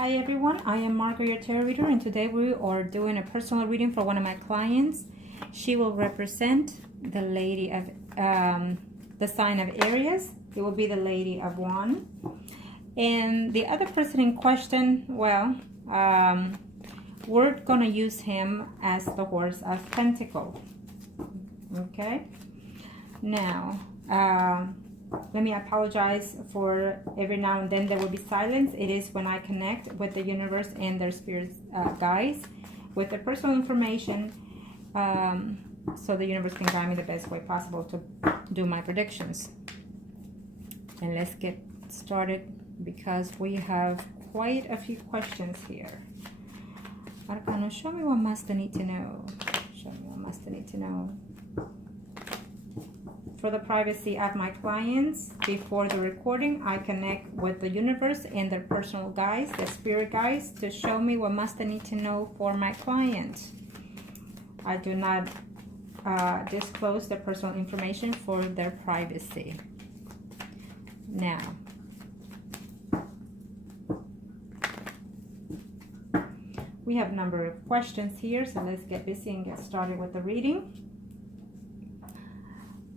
Hi everyone, I am Margourtarotreader and today we are doing a personal reading for one of my clients. She will represent the lady of the sign of Aries. It will be the lady of One. And the other person in question, well, we're going to use him as the horse of Pentacles. Okay? Now, let me apologize for every now and then there will be silence. It is when I connect with the universe and their spirit guides with the personal information, so the universe can guide me the best way possible to do my predictions. And let's get started because we have quite a few questions here. Arcana, show me what must I need to know. Show me what must I need to know. For the privacy of my clients, before the recording, I connect with the universe and their personal guides, their spirit guides, to show me what must I need to know for my client. I do not disclose the personal information for their privacy. Now, we have a number of questions here, so let's get busy and get started with the reading.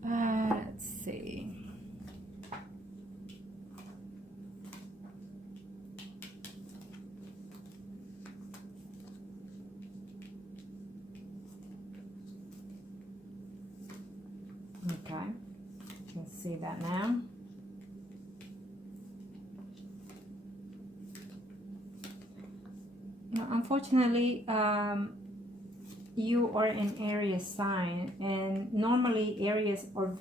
Let's see. Okay, let's see that now. Now, unfortunately, you are an Aries sign, and normally Aries are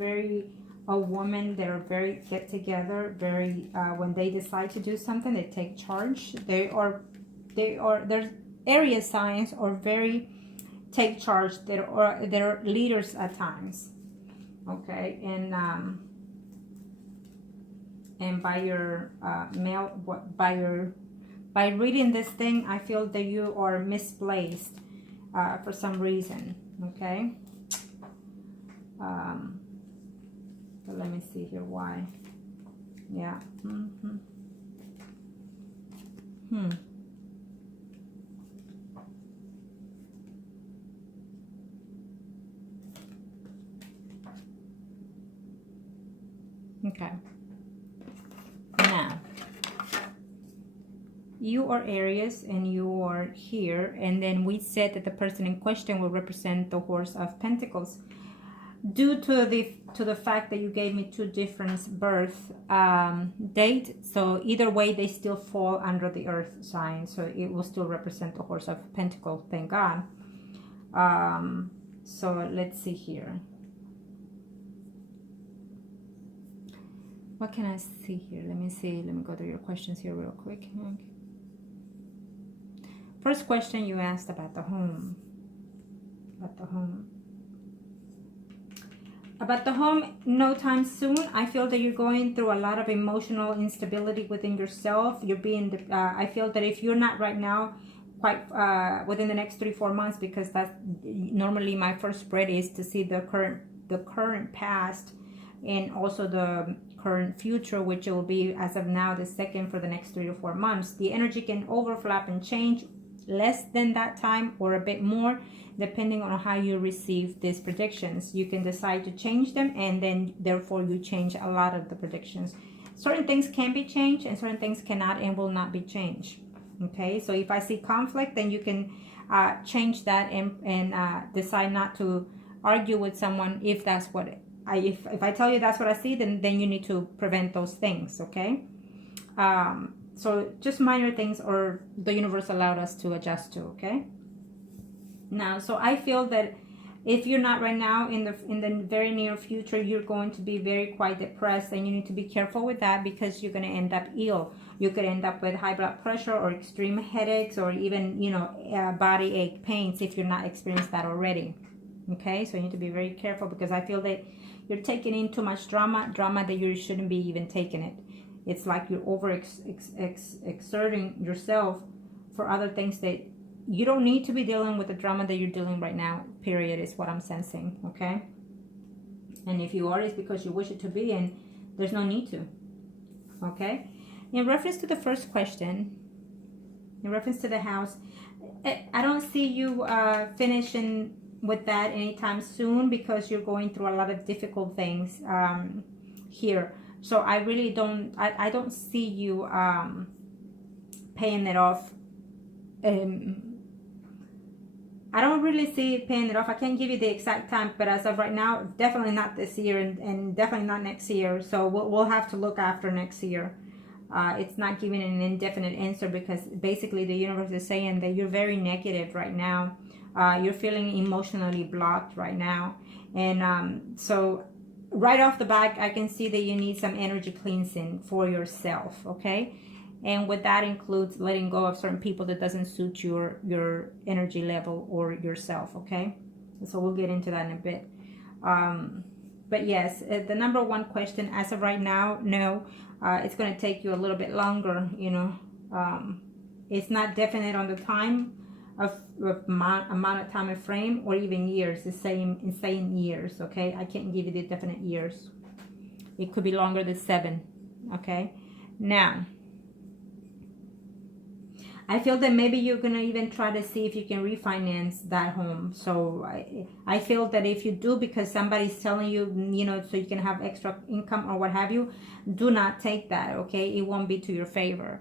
a woman that are very get together, very when they decide to do something, they take charge. Their Aries signs are very take charge. They're leaders at times. Okay, and by reading this thing, I feel that you are misplaced. For some reason, okay? But let me see here why. Yeah. Okay. Now, you are Aries and you are here, and then we said that the person in question will represent the horse of Pentacles. Due to the fact that you gave me two different birth date, so either way they still fall under the earth sign, so it will still represent the horse of Pentacles, thank God. So let's see here. What can I see here? Let me go through your questions here real quick. Okay. First question you asked about the home. About the home, no time soon. I feel that you're going through a lot of emotional instability within yourself. You're being, I feel that if you're not right now, quite within the next 3-4 months, because that's normally my first spread is to see the current past and also the current future, which will be as of now the second for the next 3 to 4 months. The energy can overlap and change less than that time or a bit more, depending on how you receive these predictions. You can decide to change them, and then therefore you change a lot of the predictions. Certain things can be changed and certain things cannot and will not be changed. Okay, so if I see conflict, then you can change that and decide not to argue with someone if that's what if I tell you that's what I see, then you need to prevent those things. Okay, so just minor things, or the universe allowed us to adjust to. Okay. Now, so I feel that if you're not right now, in the very near future, you're going to be very quite depressed, and you need to be careful with that because you're going to end up ill. You could end up with high blood pressure or extreme headaches, or even body ache pains if you're not experienced that already. Okay, so you need to be very careful because I feel that you're taking in too much drama that you shouldn't be even taking it. It's like you're over exerting yourself for other things that you don't need to be dealing with the drama that you're dealing right now, period, is what I'm sensing, okay? And if you are, it's because you wish it to be, and there's no need to, okay? In reference to the first question, in reference to the house, I don't see you finishing with that anytime soon, because you're going through a lot of difficult things here. So I really don't, I don't see you paying it off. I don't really see it paying it off. I can't give you the exact time, but as of right now, definitely not this year, and definitely not next year. So we'll have to look after next year. It's not giving an indefinite answer, because basically the universe is saying that you're very negative right now. You're feeling emotionally blocked right now. And so right off the bat, I can see that you need some energy cleansing for yourself, okay? And what that includes letting go of certain people that doesn't suit your energy level or yourself, okay? So we'll get into that in a bit. But yes, the number one question as of right now, no, it's going to take you a little bit longer, you know. It's not definite on the time of amount of time and frame, or even years. It's saying years, okay? I can't give you the definite years. It could be longer than 7, okay? Now, I feel that maybe you're going to even try to see if you can refinance that home. So I feel that if you do, because somebody's telling you, you know, so you can have extra income or what have you, do not take that, okay? It won't be to your favor.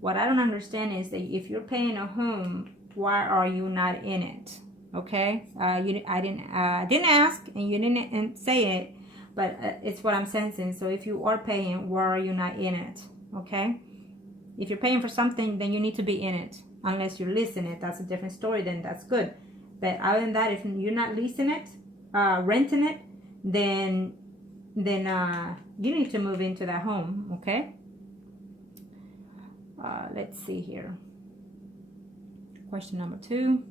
What I don't understand is that if you're paying a home, why are you not in it, okay? I didn't ask, and you didn't say it, but it's what I'm sensing. So if you are paying, why are you not in it, okay? If you're paying for something, then you need to be in it. Unless you're leasing it, that's a different story, then that's good. But other than that, if you're not leasing it, renting it, then you need to move into that home, okay? Let's see here. Question number 2.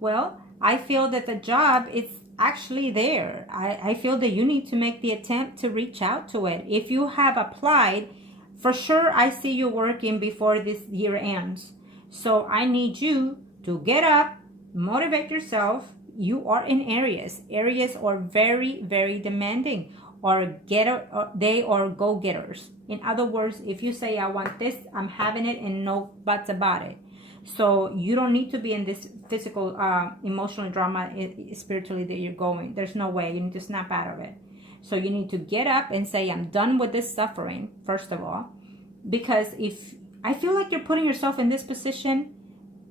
Well, I feel that the job is actually there. I feel that you need to make the attempt to reach out to it. If you have applied, for sure I see you working before this year ends. So I need you to get up, motivate yourself. You are in Aries. Aries are very, very demanding, or they are go-getters. In other words, if you say I want this, I'm having it, and no buts about it. So you don't need to be in this physical, emotional drama spiritually that you're going. There's no way. You need to snap out of it. So you need to get up and say, I'm done with this suffering, first of all. Because if I feel like you're putting yourself in this position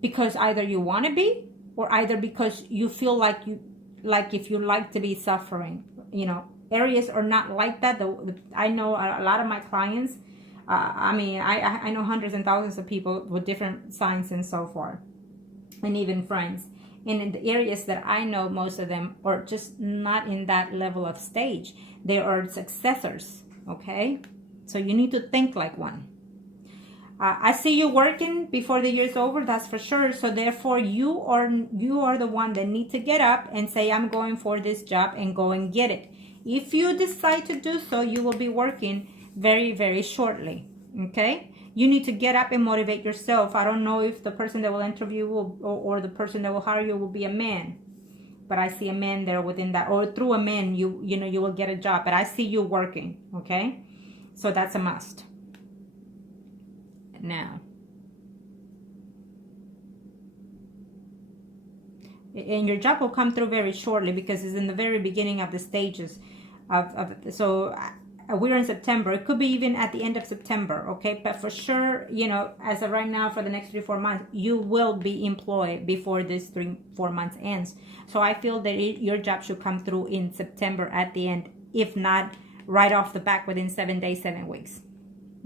because either you want to be, or either because you feel like if you like to be suffering. You know, Aries are not like that. I know a lot of my clients, I mean, I know hundreds and thousands of people with different signs and so forth, and even friends. And in the areas that I know, most of them are just not in that level of stage. They are successors, okay? So you need to think like one. I see you working before the year's over, that's for sure. So therefore, you are the one that need to get up and say, I'm going for this job, and go and get it. If you decide to do so, you will be working very, very shortly, okay? You need to get up and motivate yourself. I don't know if the person that will interview or the person that will hire you will be a man, but I see a man there within that, or through a man, you will get a job. But I see you working, okay? So that's a must. Now, and your job will come through very shortly, because it's in the very beginning of the stages so we're in September. It could be even at the end of September, okay? But for sure, you know, as of right now, for the next 3-4 months, you will be employed before this 3-4 months ends. So I feel that your job should come through in September at the end, if not right off the back within 7 days, 7 weeks,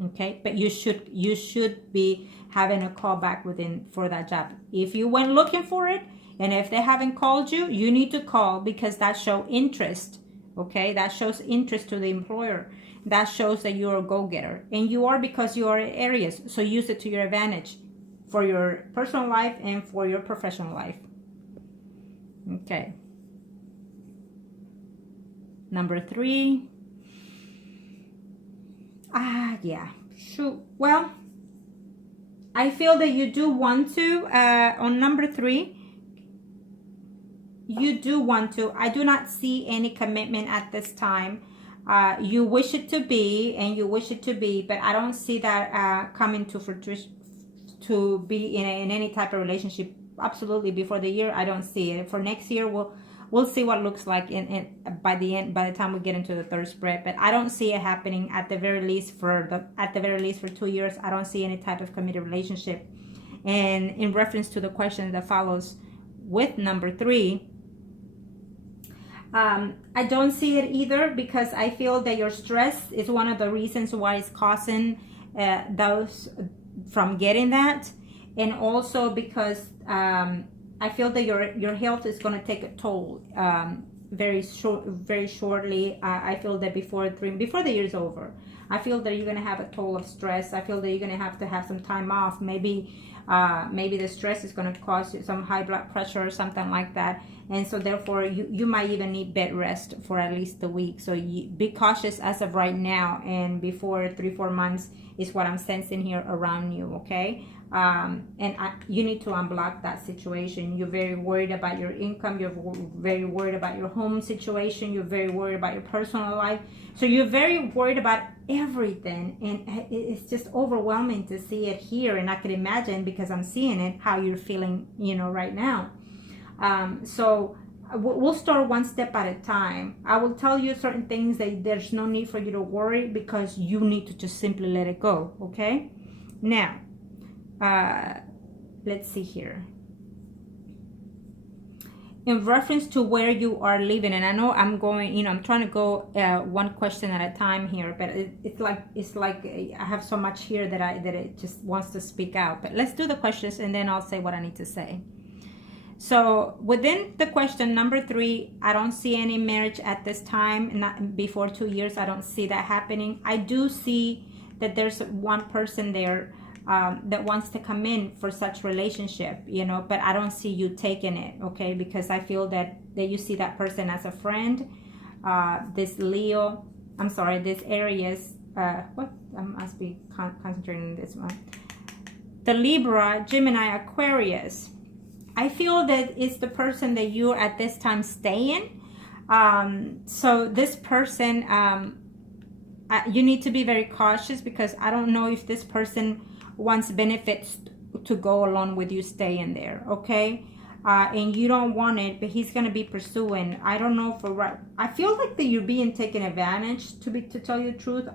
okay? But you should be having a call back for that job. If you went looking for it, and if they haven't called you, you need to call, because that shows interest. Okay, that shows interest to the employer. That shows that you're a go-getter. And you are, because you are Aries. So use it to your advantage for your personal life and for your professional life. Okay. Number 3. Yeah. Shoot. Well, I feel that you do want to, on number 3, you do want to. I do not see any commitment at this time. You wish it to be, and you wish it to be, but I don't see that coming to fruition, to be in any type of relationship. Absolutely, before the year, I don't see it. For next year, we'll see what it looks like by the time we get into the third spread. But I don't see it happening at the very least for 2 years. I don't see any type of committed relationship. And in reference to the question that follows with number 3, I don't see it either, because I feel that your stress is one of the reasons why it's causing those from getting that. And also because I feel that your health is going to take a toll very shortly. I feel that before the year's over, I feel that you're going to have a toll of stress. I feel that you're going to have some time off. Maybe the stress is going to cause you some high blood pressure or something like that. And so therefore you might even need bed rest for at least a week. So be cautious as of right now, and before 3-4 months is what I'm sensing here around you, okay? You need to unblock that situation. You're very worried about your income. You're very worried about your home situation. You're very worried about your personal life. So you're very worried about everything, and it's just overwhelming to see it here. And I can imagine, because I'm seeing it, how you're feeling, right now. So we'll start one step at a time. I will tell you certain things that there's no need for you to worry, because you need to just simply let it go, okay? Now, let's see here. In reference to where you are living, and I know I'm going, I'm trying to go one question at a time here, but it's like I have so much here that it just wants to speak out. But let's do the questions, and then I'll say what I need to say. So within the question number 3, I don't see any marriage at this time. Not before 2 years. I don't see that happening. I do see that there's one person there that wants to come in for such relationship, but I don't see you taking it, okay? Because I feel that you see that person as a friend. This Aries, I must be concentrating on this one. The Libra, Gemini, Aquarius. I feel that it's the person that you're at this time staying. So this person, you need to be very cautious, because I don't know if this person wants benefits to go along with you staying there, okay? And you don't want it, but he's going to be pursuing. I don't know I feel like that you're being taken advantage, to tell you the truth,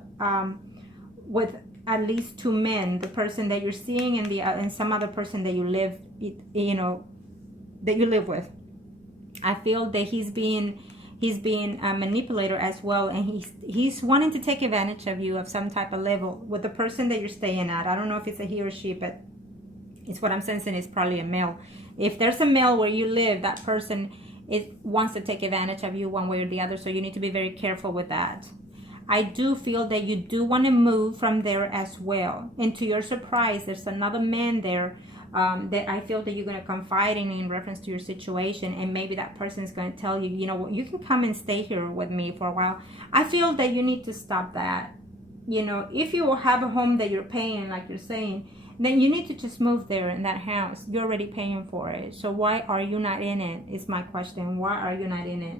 with at least 2 men, the person that you're seeing and some other person that you live, that you live with. I feel that he's being a manipulator as well, and he's wanting to take advantage of you of some type of level with the person that you're staying at. I don't know if it's a he or she, but it's what I'm sensing is probably a male. If there's a male where you live, that person wants to take advantage of you one way or the other, so you need to be very careful with that. I do feel that you do want to move from there as well. And to your surprise, there's another man there that I feel that you're going to confide in reference to your situation, and maybe that person is going to tell you, you can come and stay here with me for a while. I feel that you need to stop that. If you have a home that you're paying, like you're saying, then you need to just move there in that house. You're already paying for it. So why are you not in it is my question. Why are you not in it?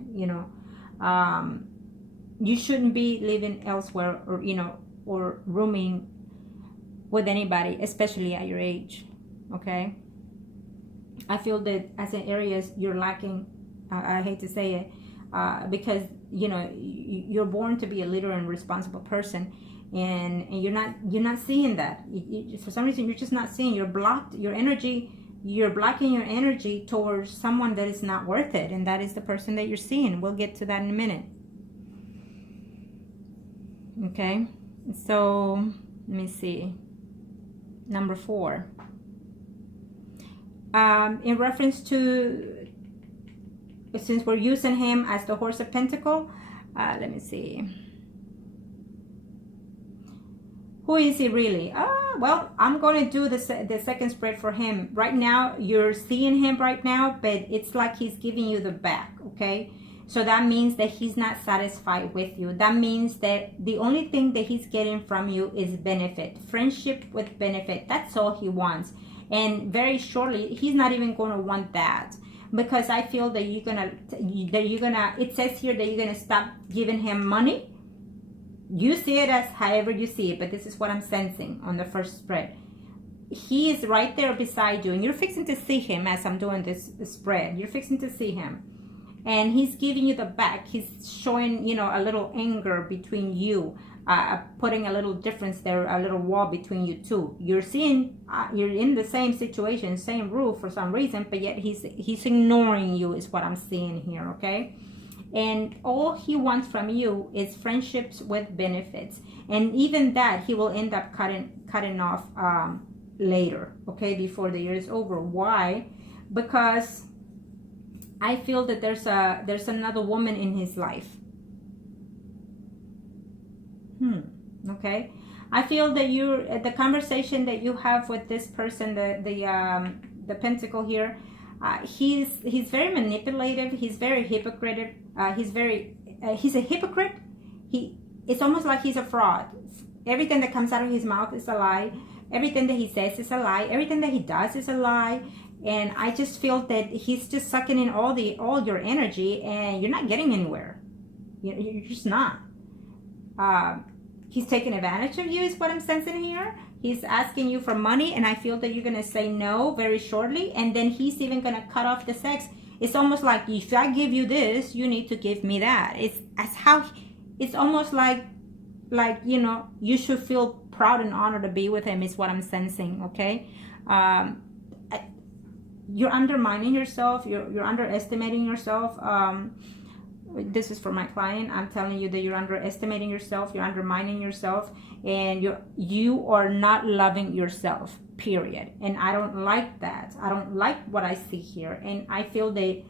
You shouldn't be living elsewhere, or rooming with anybody, especially at your age. Okay, I feel that as an Aries, you're lacking. I hate to say it, because you're born to be a leader and responsible person, and you're not seeing that. For some reason, you're just not seeing. You're blocked. You're blocking your energy towards someone that is not worth it, and that is the person that you're seeing. We'll get to that in a minute. Okay, so let me see. Number 4. In reference to, since we're using him as the Horse of Pentacles, let me see. Who is he really? Well, I'm going to do the second spread for him. Right now, you're seeing him right now, but it's like he's giving you the back, okay? So that means that he's not satisfied with you. That means that the only thing that he's getting from you is benefit. Friendship with benefit. That's all he wants. And very shortly, he's not even going to want that, because I feel that it says here that you're going to stop giving him money, You see it as however you see it, but this is what I'm sensing on the first spread. He is right there beside you, and you're fixing to see him as I'm doing this spread. You're fixing to see him, and he's giving you the back. He's showing, you know, a little anger between you, putting a little difference there, a little wall between you two. You're seeing, you're in the same situation, same roof for some reason, but yet he's ignoring you is what I'm seeing here, okay? And all he wants from you is friendships with benefits, and even that he will end up cutting off later, okay, before the year is over. Why? Because I feel that there's another woman in his life. Okay, I feel that the conversation that you have with this person, the pentacle here, he's very manipulative. He's very hypocritical. He's a hypocrite. It's almost like he's a fraud. Everything that comes out of his mouth is a lie. Everything that he says is a lie. Everything that he does is a lie. And I just feel that he's just sucking in all your energy, and you're not getting anywhere. You're just not. He's taking advantage of you is what I'm sensing here. He's asking you for money, and I feel that you're going to say no very shortly, and then he's even going to cut off the sex. It's almost like, if I give you this, you need to give me that. It's almost like, you know, you should feel proud and honored to be with him is what I'm sensing, okay? You're undermining yourself. You're underestimating yourself. This is for my client. I'm telling you that you're underestimating yourself. You're undermining yourself, and you are not loving yourself, period. And I don't like that. I don't like what I see here. And I feel that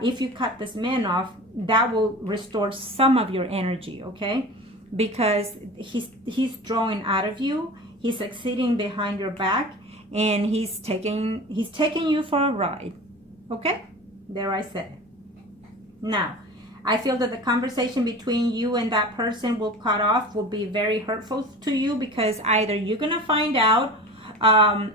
if you cut this man off, that will restore some of your energy, okay? Because he's drawing out of you. He's succeeding behind your back, and he's taking you for a ride, okay? There, I said it. Now, I feel that the conversation between you and that person will cut off, will be very hurtful to you, because either you're gonna find out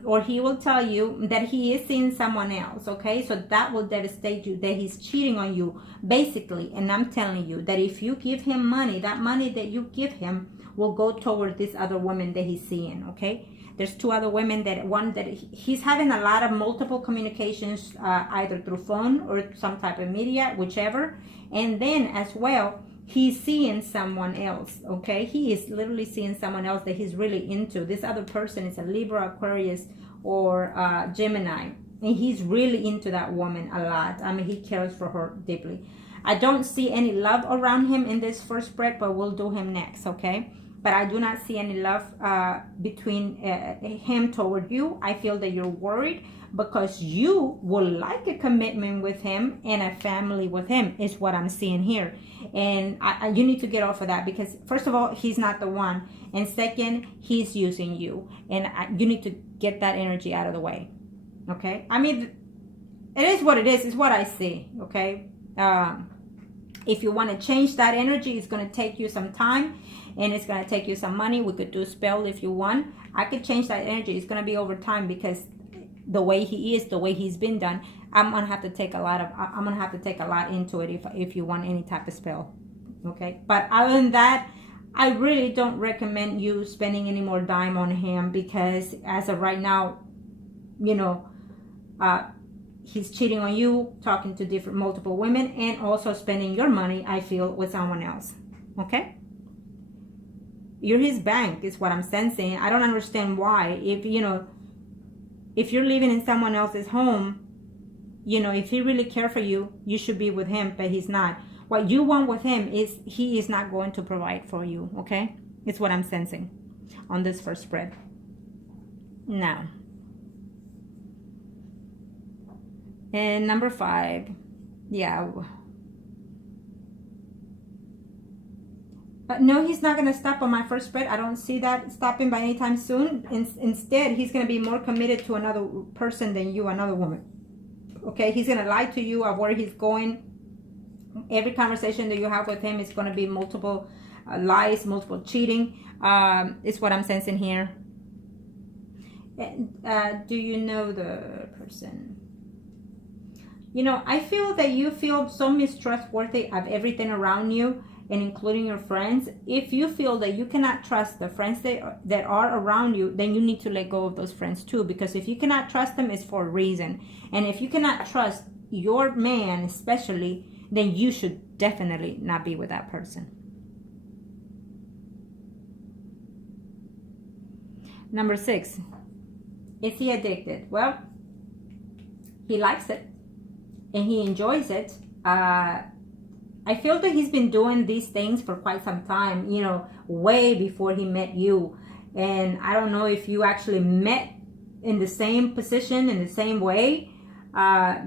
or he will tell you that he is seeing someone else, okay? So that will devastate you, that he's cheating on you, basically. And I'm telling you that if you give him money, that money that you give him will go toward this other woman that he's seeing, okay? There's two other women, one that he's having a lot of multiple communications, either through phone or some type of media, whichever. And then as well, he's seeing someone else, okay? He is literally seeing someone else that he's really into. This other person is a Libra, Aquarius, or Gemini. And he's really into that woman a lot. I mean, he cares for her deeply. I don't see any love around him in this first spread, but we'll do him next, okay? But I do not see any love between him toward you. I feel that you're worried because you would like a commitment with him and a family with him is what I'm seeing here. And you need to get off of that, because first of all, he's not the one. And second, he's using you. And you need to get that energy out of the way. Okay? I mean, it is what it is. It's what I see. Okay? If you want to change that energy, it's going to take you some time. And it's going to take you some money. We could do a spell if you want. I could change that energy. It's going to be over time, because the way he is, the way he's been done, I'm going to have to take a lot into it if you want any type of spell. Okay? But other than that, I really don't recommend you spending any more dime on him, because as of right now, you know, he's cheating on you, talking to multiple women, and also spending your money, I feel, with someone else. Okay? You're his bank is what I'm sensing. I don't understand why. If you're living in someone else's home, if he really cares for you, you should be with him, but he's not. What you want with him is he is not going to provide for you, okay? It's what I'm sensing on this first spread. Now, and number 5, yeah. No, he's not going to stop on my first spread. I don't see that stopping by anytime soon. Instead, he's going to be more committed to another person than you, another woman. Okay, he's going to lie to you of where he's going. Every conversation that you have with him is going to be multiple lies, multiple cheating. It's what I'm sensing here. Do you know the person? I feel that you feel so mistrustworthy of everything around you. and including your friends, if you feel that you cannot trust the friends that are around you, then you need to let go of those friends too, because if you cannot trust them, it's for a reason. And if you cannot trust your man especially, then you should definitely not be with that person. Number 6, is he addicted? Well, he likes it and he enjoys it. I feel that he's been doing these things for quite some time, you know, way before he met you. And I don't know if you actually met in the same position, in the same way,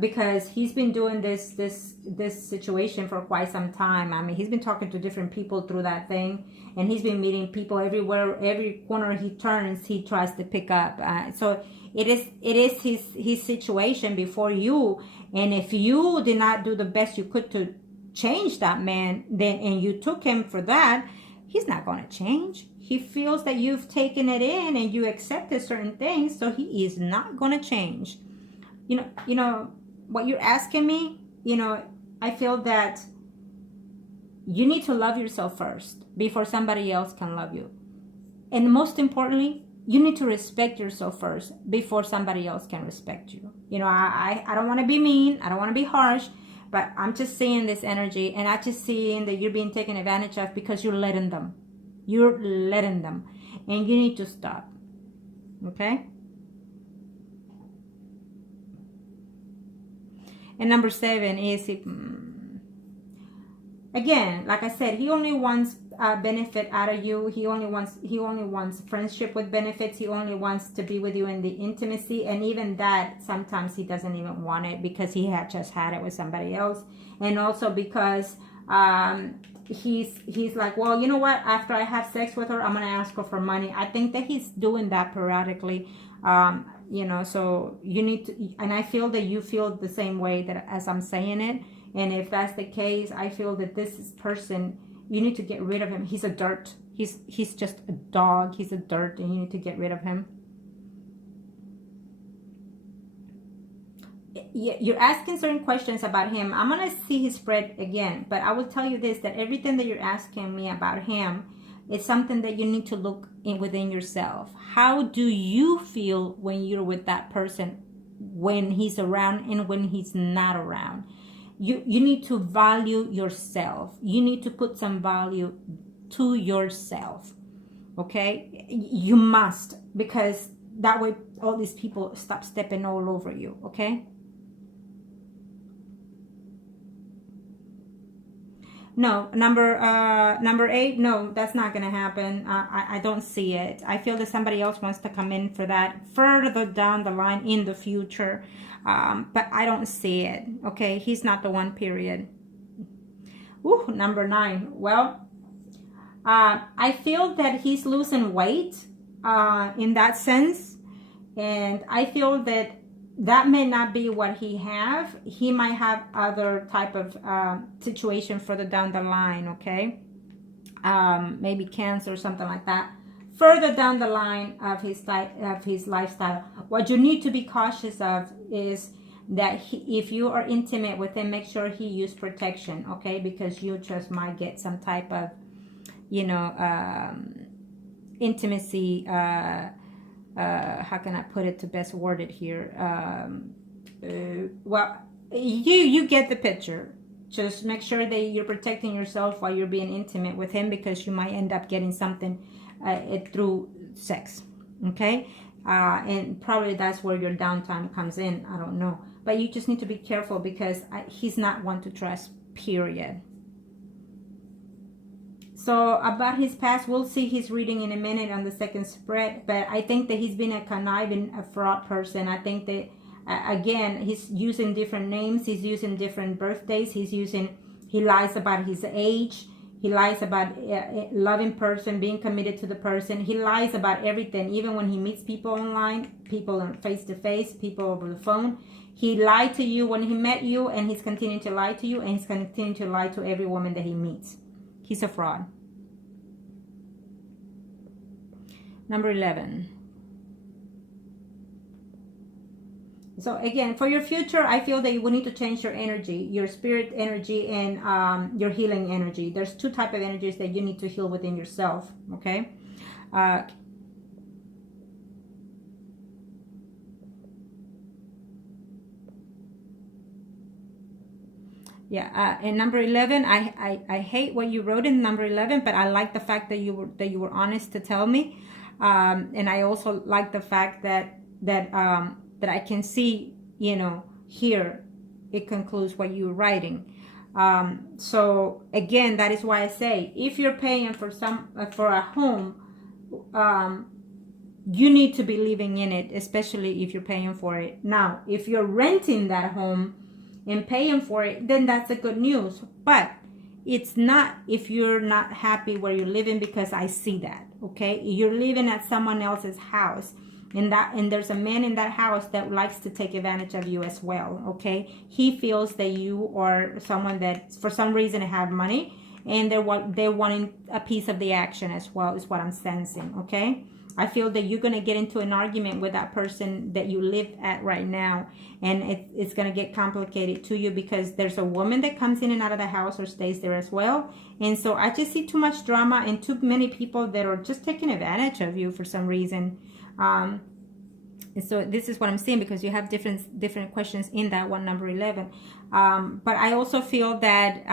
because he's been doing this situation for quite some time. I mean, he's been talking to different people through that thing, and he's been meeting people everywhere. Every corner he turns, he tries to pick up. So it is his situation before you. And if you did not do the best you could to change that man, then, and you took him for that, he's not going to change. He feels that you've taken it in and you accepted certain things, so he is not going to change. You know what you're asking me, you know, I feel that you need to love yourself first before somebody else can love you. And most importantly, you need to respect yourself first before somebody else can respect you. You know, I don't want to be mean, I don't want to be harsh, but I'm just seeing this energy, and I'm just seeing that you're being taken advantage of because you're letting them. You're letting them. And you need to stop. Okay? And number 7 is, again, like I said, he only wants benefit out of you. He only wants friendship with benefits. He only wants to be with you in the intimacy, and even that sometimes he doesn't even want it because he had just had it with somebody else. And also because he's like, well, you know what, after I have sex with her, I'm gonna ask her for money. I think that he's doing that periodically. You know, so you need to, and I feel that you feel the same way that as I'm saying it. And if that's the case, I feel that this person, you need to get rid of him. He's a dirt. He's just a dog. He's a dirt, and you need to get rid of him. You're asking certain questions about him. I'm going to see his spread again, but I will tell you this, that everything that you're asking me about him, it's something that you need to look in within yourself. How do you feel when you're with that person, when he's around and when he's not around? You need to value yourself. You need to put some value to yourself. Okay? You must, because that way all these people stop stepping all over you. Okay? No, number 8, no, that's not going to happen. I don't see it. I feel that somebody else wants to come in for that further down the line in the future. But I don't see it. Okay, he's not the one, period. Ooh, number 9. Well, I feel that he's losing weight in that sense. And I feel that may not be what he have. He might have other type of situation further down the line, okay? Maybe cancer or something like that. Further down the line of his lifestyle. What you need to be cautious of is that if you are intimate with him, make sure he use protection, okay? Because you just might get some type of, you know, intimacy, how can I put it to best word it here? Well, you get the picture. Just make sure that you're protecting yourself while you're being intimate with him, because you might end up getting something through sex. Okay? And probably that's where your downtime comes in. I don't know. But you just need to be careful, because he's not one to trust, period. So about his past, we'll see his reading in a minute on the second spread. But I think that he's been a conniving, a fraud person. I think that, again, he's using different names. He's using different birthdays. He lies about his age. He lies about loving person, being committed to the person. He lies about everything, even when he meets people online, people face-to-face, people over the phone. He lied to you when he met you, and he's continuing to lie to you, and he's continuing to lie to every woman that he meets. He's a fraud. Number 11. So again, for your future, I feel that you will need to change your energy, your spirit energy, and your healing energy. There's two types of energies that you need to heal within yourself, okay? Yeah, and number 11, I hate what you wrote in number 11, but I like the fact that you were honest to tell me, and I also like the fact that I can see, you know, here it concludes what you're writing. So again, that is why I say, if you're paying for a home, you need to be living in it, especially if you're paying for it. Now, if you're renting that home and paying for it, then that's a good news. But it's not if you're not happy where you're living, because I see that, okay? You're living at someone else's house, and there's a man in that house that likes to take advantage of you as well, okay? He feels that you are someone that for some reason have money, and they're wanting a piece of the action as well, is what I'm sensing, okay? I feel that you're going to get into an argument with that person that you live at right now, and it's going to get complicated to you, because there's a woman that comes in and out of the house or stays there as well. And so I just see too much drama and too many people that are just taking advantage of you for some reason. And so this is what I'm seeing, because you have different questions in that one, number 11. But I also feel that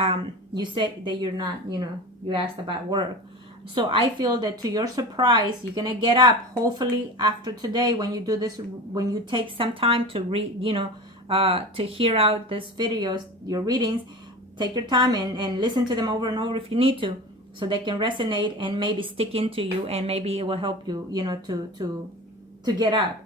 you said that you're not, you know, you asked about work. So I feel that to your surprise, you're going to get up, hopefully after today, when you do this, when you take some time to read, you know, to hear out these videos, your readings, take your time and listen to them over and over if you need to, so they can resonate and maybe stick into you, and maybe it will help you, you know, to get up.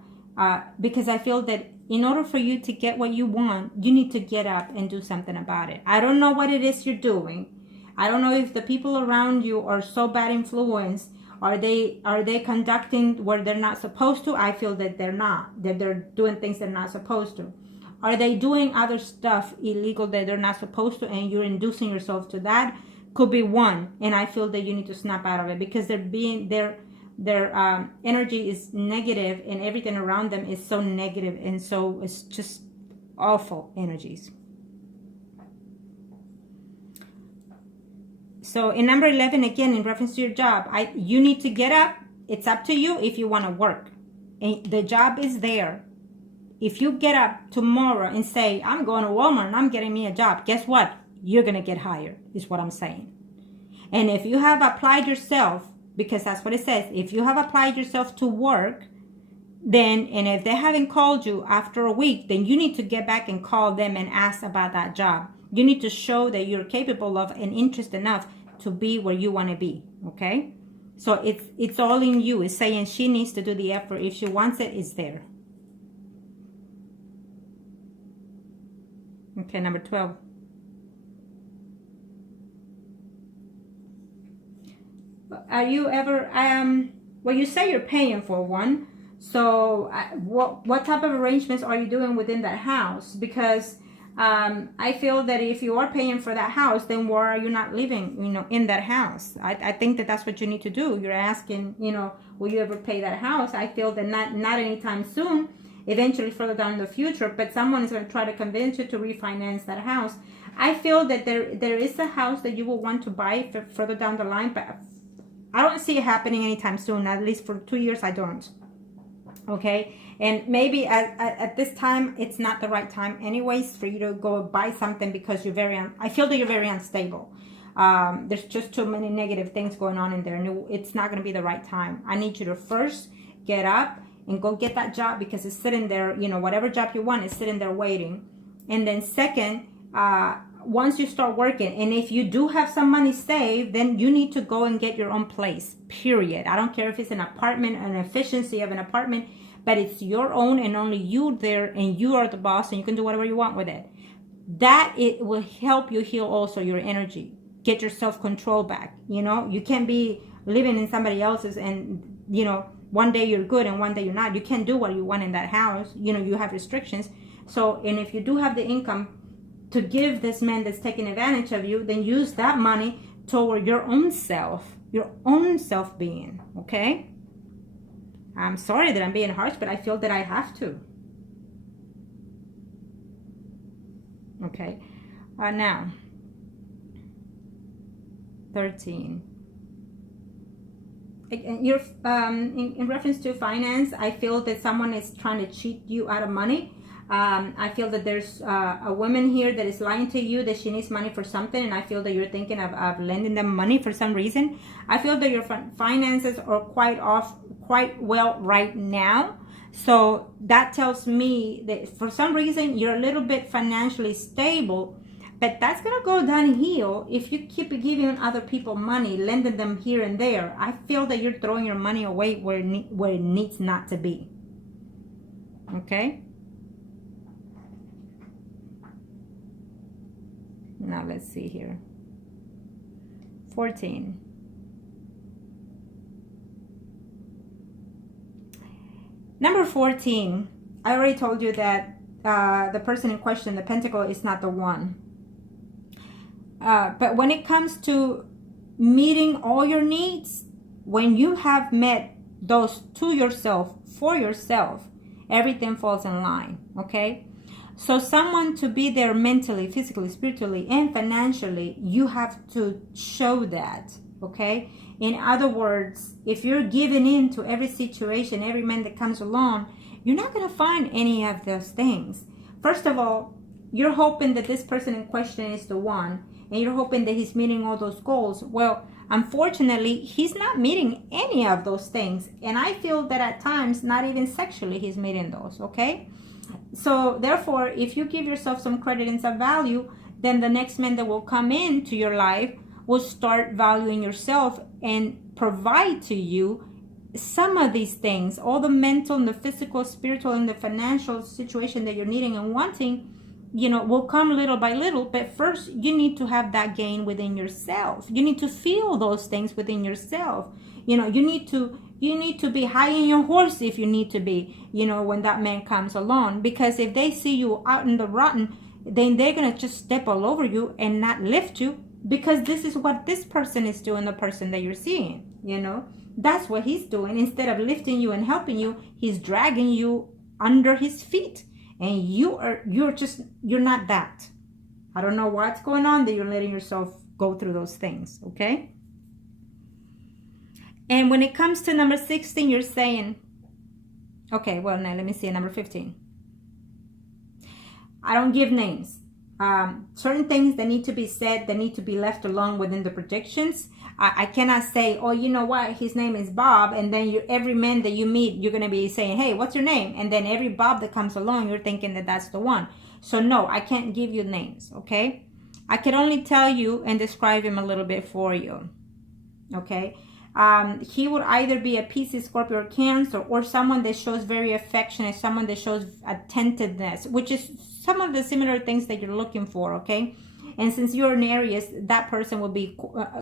Because I feel that in order for you to get what you want, you need to get up and do something about it. I don't know what it is you're doing. I don't know if the people around you are so bad influence. Are they conducting where they're not supposed to? I feel that they're not. That they're doing things they're not supposed to. Are they doing other stuff illegal that they're not supposed to, and you're inducing yourself to that? Could be one. And I feel that you need to snap out of it, because their energy is negative, and everything around them is so negative, and so it's just awful energies. So in number 11, again, in reference to your job, you need to get up. It's up to you if you want to work. And the job is there. If you get up tomorrow and say, I'm going to Walmart and I'm getting me a job, guess what? You're going to get hired, is what I'm saying. And if you have applied yourself, because that's what it says, if you have applied yourself to work, then, and if they haven't called you after a week, then you need to get back and call them and ask about that job. You need to show that you're capable of and interested enough to be where you want to be, okay? So it's all in you. It's saying she needs to do the effort. If she wants it, it's there. Okay, number 12. Are you ever, well, you say you're paying for one. So what type of arrangements are you doing within that house? Because I feel that if you are paying for that house, then why are you not living, you know, in that house? I think that that's what you need to do. You're asking, you know, will you ever pay that house? I feel that not anytime soon, eventually further down in the future, but someone is going to try to convince you to refinance that house. I feel that there is a house that you will want to buy for further down the line, but I don't see it happening anytime soon. At least for 2 years, I don't. Okay, and maybe at this time it's not the right time anyways for you to go buy something, because you're I feel that you're very unstable. There's just too many negative things going on in there, and it's not going to be the right time. I need you to first get up and go get that job, because it's sitting there, you know, whatever job you want is sitting there waiting. And then second, once you start working, and if you do have some money saved, then you need to go and get your own place, period. I don't care if it's an apartment, an efficiency of an apartment, but it's your own and only you there, and you are the boss, and you can do whatever you want with it. That it will help you heal also your energy, get your self-control back. You know, you can't be living in somebody else's, and, you know, one day you're good and one day you're not. You can't do what you want in that house. You know, you have restrictions. So, and if you do have the income to give this man that's taking advantage of you, then use that money toward your own self-being, okay? I'm sorry that I'm being harsh, but I feel that I have to. Okay. Now, 13. You're, in reference to finance, I feel that someone is trying to cheat you out of money. I feel that there's a woman here that is lying to you that she needs money for something, and I feel that you're thinking of lending them money for some reason. I feel that your finances are quite well right now. So that tells me that for some reason you're a little bit financially stable, but that's going to go downhill if you keep giving other people money, lending them here and there. I feel that you're throwing your money away where it needs not to be. Okay? Now let's see here. 14. Number 14. I already told you that the person in question, the Pentacle, is not the one. But when it comes to meeting all your needs, when you have met those to yourself, for yourself, everything falls in line, okay? So someone to be there mentally, physically, spiritually, and financially, you have to show that, okay? In other words, if you're giving in to every situation, every man that comes along, you're not going to find any of those things. First of all, you're hoping that this person in question is the one, and you're hoping that he's meeting all those goals. Well, unfortunately, he's not meeting any of those things. And I feel that at times, not even sexually, he's meeting those, okay? So therefore, if you give yourself some credit and some value, then the next man that will come into your life will start valuing yourself and provide to you some of these things, all the mental and the physical, spiritual, and the financial situation that you're needing and wanting, you know, will come little by little. But first, you need to have that gain within yourself. You need to feel those things within yourself. You know, you need to be high in your horse if you need to be, you know, when that man comes along. Because if they see you out in the rotten, then they're going to just step all over you and not lift you, because this is what this person is doing, the person that you're seeing, you know. That's what he's doing. Instead of lifting you and helping you, he's dragging you under his feet. And you're not that. I don't know what's going on that you're letting yourself go through those things, okay? And when it comes to number 16, you're saying, okay, well, now let me see number 15. I don't give names. Certain things that need to be said, that need to be left alone within the predictions. I cannot say, oh, you know what, his name is Bob, and then every man that you meet, you're going to be saying, hey, what's your name? And then every Bob that comes along, you're thinking that that's the one. So no, I can't give you names, okay? I can only tell you and describe him a little bit for you, okay? He would either be a Pisces, Scorpio, or Cancer, or someone that shows very affectionate, someone that shows attentiveness, which is some of the similar things that you're looking for, okay? And since you're an Aries, that person will be